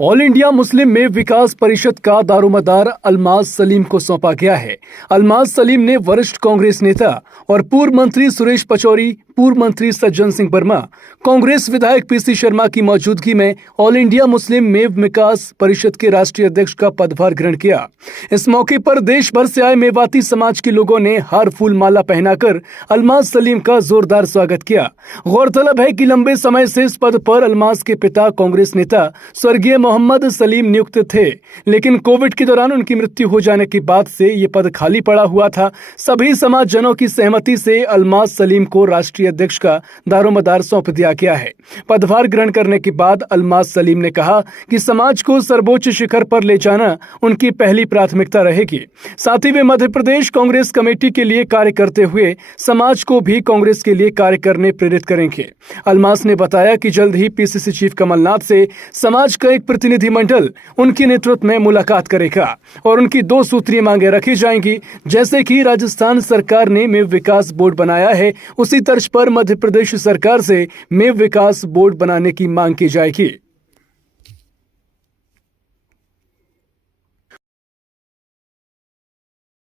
All India Muslim मेव विकास परिषद का दारोमदार अलमाज सलीम को सौंपा गया है। अलमाज सलीम ने वरिष्ठ कांग्रेस नेता और पूर्व मंत्री सुरेश पचौरी, पूर्व मंत्री सज्जन सिंह वर्मा, कांग्रेस विधायक पीसी शर्मा की मौजूदगी में ऑल इंडिया मुस्लिम मेव विकास परिषद के राष्ट्रीय अध्यक्ष का पदभार ग्रहण किया। इस मौके पर देश भर से आए मेवाती समाज के लोगों ने हार फूल माला पहनाकर अलमाज सलीम का जोरदार स्वागत किया। गौरतलब है कि लंबे समय से इस पद पर अलमाज के पिता कांग्रेस नेता स्वर्गीय मोहम्मद सलीम नियुक्त थे, लेकिन कोविड के दौरान उनकी मृत्यु हो जाने के बाद से ये पद खाली पड़ा हुआ था। सभी समाजजनों की सहमति से अलमाज सलीम को राष्ट्रीय अध्यक्ष का दारोमदार सौंप दिया गया है। पदभार ग्रहण करने के बाद अलमाज सलीम ने कहा कि समाज को सर्वोच्च शिखर पर ले जाना उनकी पहली प्राथमिकता रहेगी। साथ ही वे मध्य प्रदेश कांग्रेस कमेटी के लिए कार्य करते हुए समाज को भी कांग्रेस के लिए कार्य करने प्रेरित करेंगे। अलमाज ने बताया कि जल्द ही पीसीसी चीफ कमलनाथ से समाज का एक प्रतिनिधिमंडल उनके नेतृत्व में मुलाकात करेगा और उनकी 2 सूत्रीय मांगे रखी जाएंगी। जैसे कि राजस्थान सरकार ने मेव विकास बोर्ड बनाया है, उसी तर्ज पर मध्य प्रदेश सरकार से मेव विकास बोर्ड बनाने की मांग की जाएगी।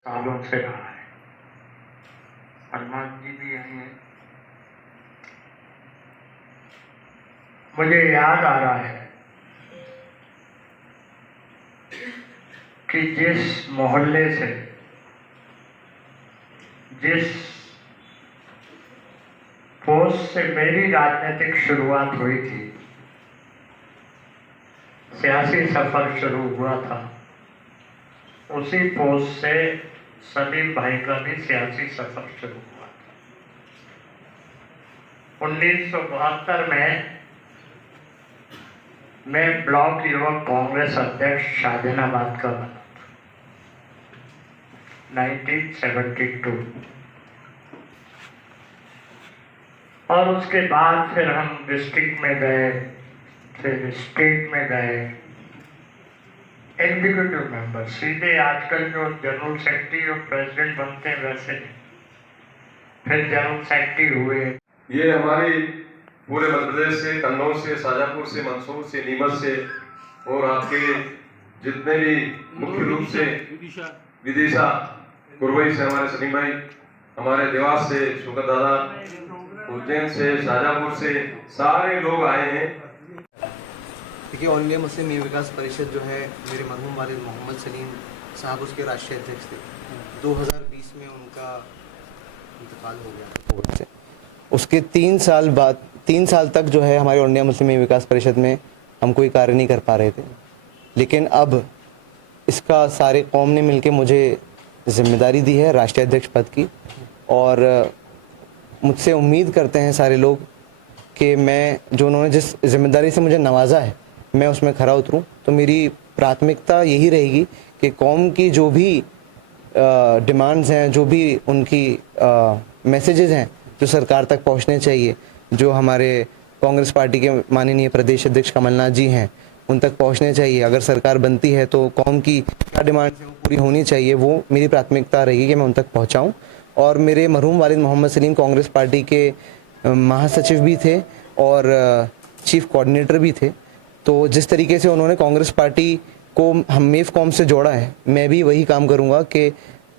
सालों से रहा है। अलमाज जी भी यही है। मुझे याद आ रहा है कि जिस मोहल्ले से, जिस पोस्ट से मेरी राजनीतिक शुरुआत हुई थी, सियासी सफर शुरू हुआ था, उसी पोस्ट से सलीम भाई का भी सियासी सफर शुरू हुआ था। 1972 में मैं ब्लॉक युवक कांग्रेस अध्यक्ष शाहजहानाबाद का बना था, 1972। और उसके बाद फिर हम डिस्ट्रिक्ट में गए, फिर स्टेट में गए, एग्जीक्यूटिव मेंबर, सीधे आजकल जो जनरल सेक्रेटरी और प्रेसिडेंट बनते हैं वैसे, फिर जनरल सेक्रेटरी हुए। ये हमारी पूरे मध्य प्रदेश से, कन्नौज से, शाजापुर से, मंदसौर से, नीमच से और आपके जितने भी मुख्य रूप से विदिशा, कुरवई से हमारे सलीम भाई, हमारे देवास से शुक्र दादा, उज्जैन से, शाजापुर से, सारे लोग आए हैं। देखिए, ऑल इंडिया मुस्लिम मेव विकास परिषद जो है, मेरे मरहूम वालिद मोहम्मद सलीम साहब उसके राष्ट्रीय अध्यक्ष थे। 2020 में उनका इंतकाल हो गया। उसके 3 साल तक जो है हमारे ऑल इंडिया मुस्लिम मेव विकास परिषद में हम कोई कार्य नहीं कर पा रहे थे, लेकिन अब इसका सारे कौम ने मिलकर मुझे जिम्मेदारी दी है राष्ट्रीय अध्यक्ष पद की, और मुझसे उम्मीद करते हैं सारे लोग कि मैं जो उन्होंने जिस जिम्मेदारी से मुझे नवाजा है मैं उसमें खरा उतरूं। तो मेरी प्राथमिकता यही रहेगी कि कौम की जो भी डिमांड्स हैं, जो भी उनकी मैसेजेस हैं जो सरकार तक पहुंचने चाहिए, जो हमारे कांग्रेस पार्टी के माननीय प्रदेश अध्यक्ष कमलनाथ जी हैं उन तक पहुंचने चाहिए। अगर सरकार बनती है तो कौम की क्या डिमांड्स हैं वो पूरी होनी चाहिए, वो मेरी प्राथमिकता रहेगी कि मैं उन तक पहुँचाऊँ। और मेरे मरहूम वालिद मोहम्मद सलीम कांग्रेस पार्टी के महासचिव भी थे और चीफ कोऑर्डिनेटर भी थे। तो जिस तरीके से उन्होंने कांग्रेस पार्टी को हम मेव कौम से जोड़ा है, मैं भी वही काम करूंगा कि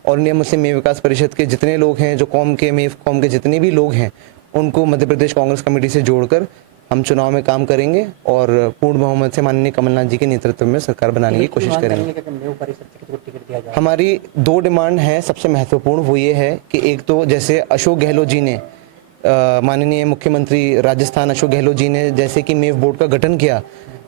ऑल इंडिया मुस्लिम मेव विकास परिषद के जितने लोग हैं, जो कौम के मेव कौम के जितने भी लोग हैं, उनको मध्य प्रदेश कांग्रेस कमेटी से जोड़कर हम चुनाव में काम करेंगे और पूर्ण बहुमत से माननीय कमलनाथ जी के नेतृत्व में सरकार बनाने की कोशिश करेंगे। हमारी 2 डिमांड है सबसे महत्वपूर्ण। वो ये है कि एक तो जैसे अशोक गहलोत जी ने, माननीय मुख्यमंत्री राजस्थान अशोक गहलोत जी ने जैसे कि मेव बोर्ड का गठन किया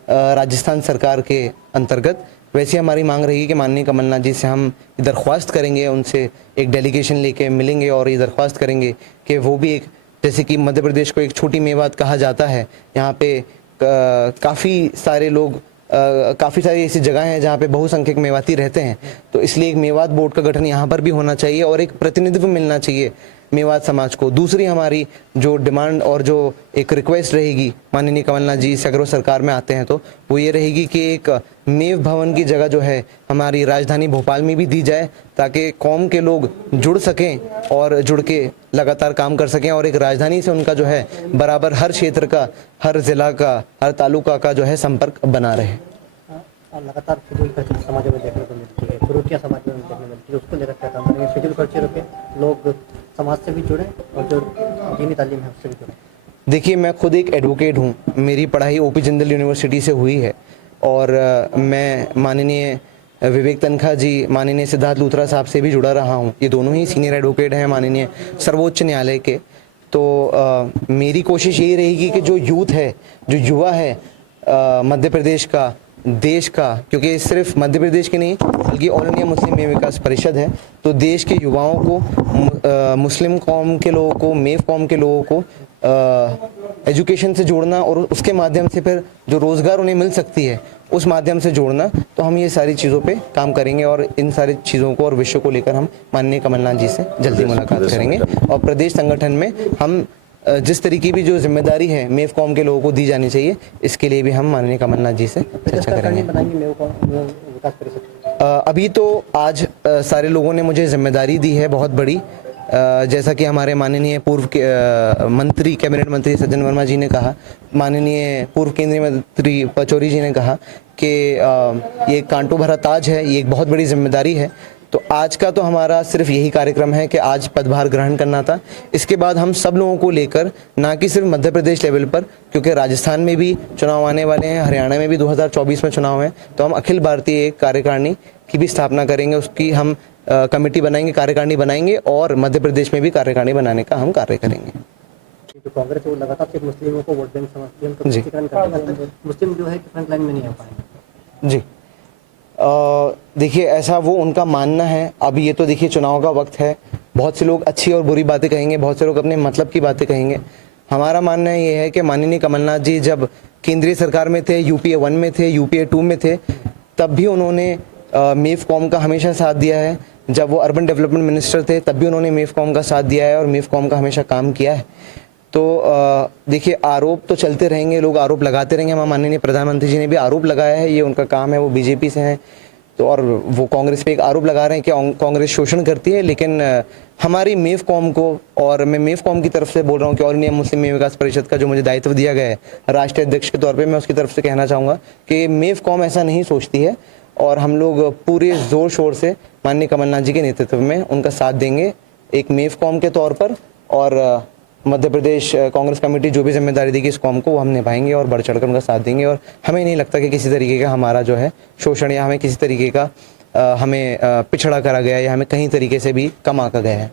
राजस्थान सरकार के अंतर्गत, वैसे हमारी मांग रही कि माननीय कमलनाथ जी से हम दरख्वास्त करेंगे, उनसे एक डेलीगेशन लेके मिलेंगे और ये दरख्वास्त करेंगे कि वो भी एक, जैसे कि मध्य प्रदेश को एक छोटी मेवात कहा जाता है, यहाँ पे काफ़ी सारे लोग, काफ़ी सारी ऐसी जगह हैं जहाँ पे बहुसंख्यक मेवाती रहते हैं, तो इसलिए एक मेवात बोर्ड का गठन यहाँ पर भी होना चाहिए और एक प्रतिनिधित्व मिलना चाहिए मेवात समाज को। दूसरी हमारी जो डिमांड और जो एक रिक्वेस्ट रहेगी माननीय कमलनाथ जी से अगर वो सरकार में आते हैं तो वो ये रहेगी कि एक मेव भवन की जगह जो है हमारी राजधानी भोपाल में भी दी जाए, ताकि कौम के लोग जुड़ सकें और जुड़ के लगातार काम कर सकें और एक राजधानी से उनका जो है बराबर हर क्षेत्र का, हर जिला का, हर तालुका का जो है संपर्क बना रहे। लगातार फिजूल खर्ची समाज में देखने को मिलती है, कुरीतियाँ समाज में देखने को मिलती है, उसको लेकर क्या काम करेंगे? फिजूल खर्ची रोके, लोग समाज से भी जुड़े और जो दीनी तालीम है उससे भी जुड़े। देखिए, मैं खुद एक एडवोकेट हूँ, मेरी पढ़ाई ओपी जिंदल यूनिवर्सिटी से हुई है और मैं माननीय विवेक तनखा जी, माननीय सिद्धार्थ लूथरा साहब से भी जुड़ा रहा हूँ। ये दोनों ही सीनियर एडवोकेट हैं माननीय सर्वोच्च न्यायालय के। तो मेरी कोशिश यही रहेगी कि जो यूथ है, जो युवा है मध्य प्रदेश का, देश का, क्योंकि सिर्फ मध्य प्रदेश के नहीं बल्कि ऑल इंडिया मुस्लिम मेव विकास परिषद है, तो देश के युवाओं को, मुस्लिम कौम के लोगों को, मेव कौम के लोगों को एजुकेशन से जोड़ना और उसके माध्यम से फिर जो रोज़गार उन्हें मिल सकती है उस माध्यम से जोड़ना। तो हम ये सारी चीज़ों पे काम करेंगे और इन सारी चीज़ों को और विषयों को लेकर हम माननीय कमलनाथ जी से जल्दी मुलाकात करेंगे और प्रदेश संगठन में हम जिस तरीके की जो जिम्मेदारी है मेव कौम के लोगों को दी जानी चाहिए, इसके लिए भी हम माननीय कमलनाथ जी से चर्चा करेंगे। अभी तो आज सारे लोगों ने मुझे जिम्मेदारी दी है बहुत बड़ी, जैसा कि हमारे माननीय पूर्व मंत्री, कैबिनेट मंत्री सज्जन वर्मा जी ने कहा, माननीय पूर्व केंद्रीय मंत्री पचौरी जी ने कहा कि ये कांटो भरा ताज है, ये एक बहुत बड़ी जिम्मेदारी है। तो आज का तो हमारा सिर्फ यही कार्यक्रम है कि आज पदभार ग्रहण करना था। इसके बाद हम सब लोगों को लेकर, ना कि सिर्फ मध्य प्रदेश लेवल पर, क्योंकि राजस्थान में भी चुनाव आने वाले हैं, हरियाणा में भी 2024 में चुनाव है, तो हम अखिल भारतीय एक कार्यकारिणी की भी स्थापना करेंगे, उसकी हम कमेटी बनाएंगे, कार्यकारिणी बनाएंगे और मध्य प्रदेश में भी कार्यकारिणी बनाने का हम कार्य करेंगे। जो कांग्रेस है वो लगातार सिर्फ मुस्लिमों को वोट बैंक समझती है, उनका तुष्टीकरण करती है, मुस्लिम जो है फ्रंट लाइन में नहीं आ पाएंगे। जी, देखिए, ऐसा वो उनका मानना है। अभी ये तो देखिए चुनाव का वक्त है, बहुत से लोग अच्छी और बुरी बातें कहेंगे, बहुत से लोग अपने मतलब की बातें कहेंगे। हमारा मानना ये है कि माननीय कमलनाथ जी जब केंद्रीय सरकार में थे, यूपीए 1 में थे, यूपीए 2 में थे, तब भी उन्होंने मेव कौम का हमेशा साथ दिया है। जब वो अर्बन डेवलपमेंट मिनिस्टर थे तब भी उन्होंने मेव कौम का साथ दिया है और मेव कौम का हमेशा काम किया है। तो देखिए, आरोप तो चलते रहेंगे, लोग आरोप लगाते रहेंगे। हमारे माननीय प्रधानमंत्री जी ने भी आरोप लगाया है, ये उनका काम है, वो बीजेपी से हैं, तो और वो कांग्रेस पे एक आरोप लगा रहे हैं कि कांग्रेस शोषण करती है। लेकिन हमारी मेव कौम को, और मैं मेव कौम की तरफ से बोल रहा हूँ कि ऑल इंडिया मुस्लिम मेव विकास परिषद का जो मुझे दायित्व दिया गया है राष्ट्रीय अध्यक्ष के तौर पे, मैं उसकी तरफ से कहना चाहूँगा कि मेव कौम ऐसा नहीं सोचती है और हम लोग पूरे जोर शोर से माननीय कमलनाथ जी के नेतृत्व में उनका साथ देंगे एक मेव कौम के तौर पर। और मध्य प्रदेश कांग्रेस कमेटी जो भी जिम्मेदारी देगी इस कौम को, वो हम निभाएंगे और बढ़ चढ़कर उनका साथ देंगे। और हमें नहीं लगता कि किसी तरीके का हमारा जो है शोषण या हमें किसी तरीके का हमें पिछड़ा करा गया या हमें कहीं तरीके से भी कम आंका गया है।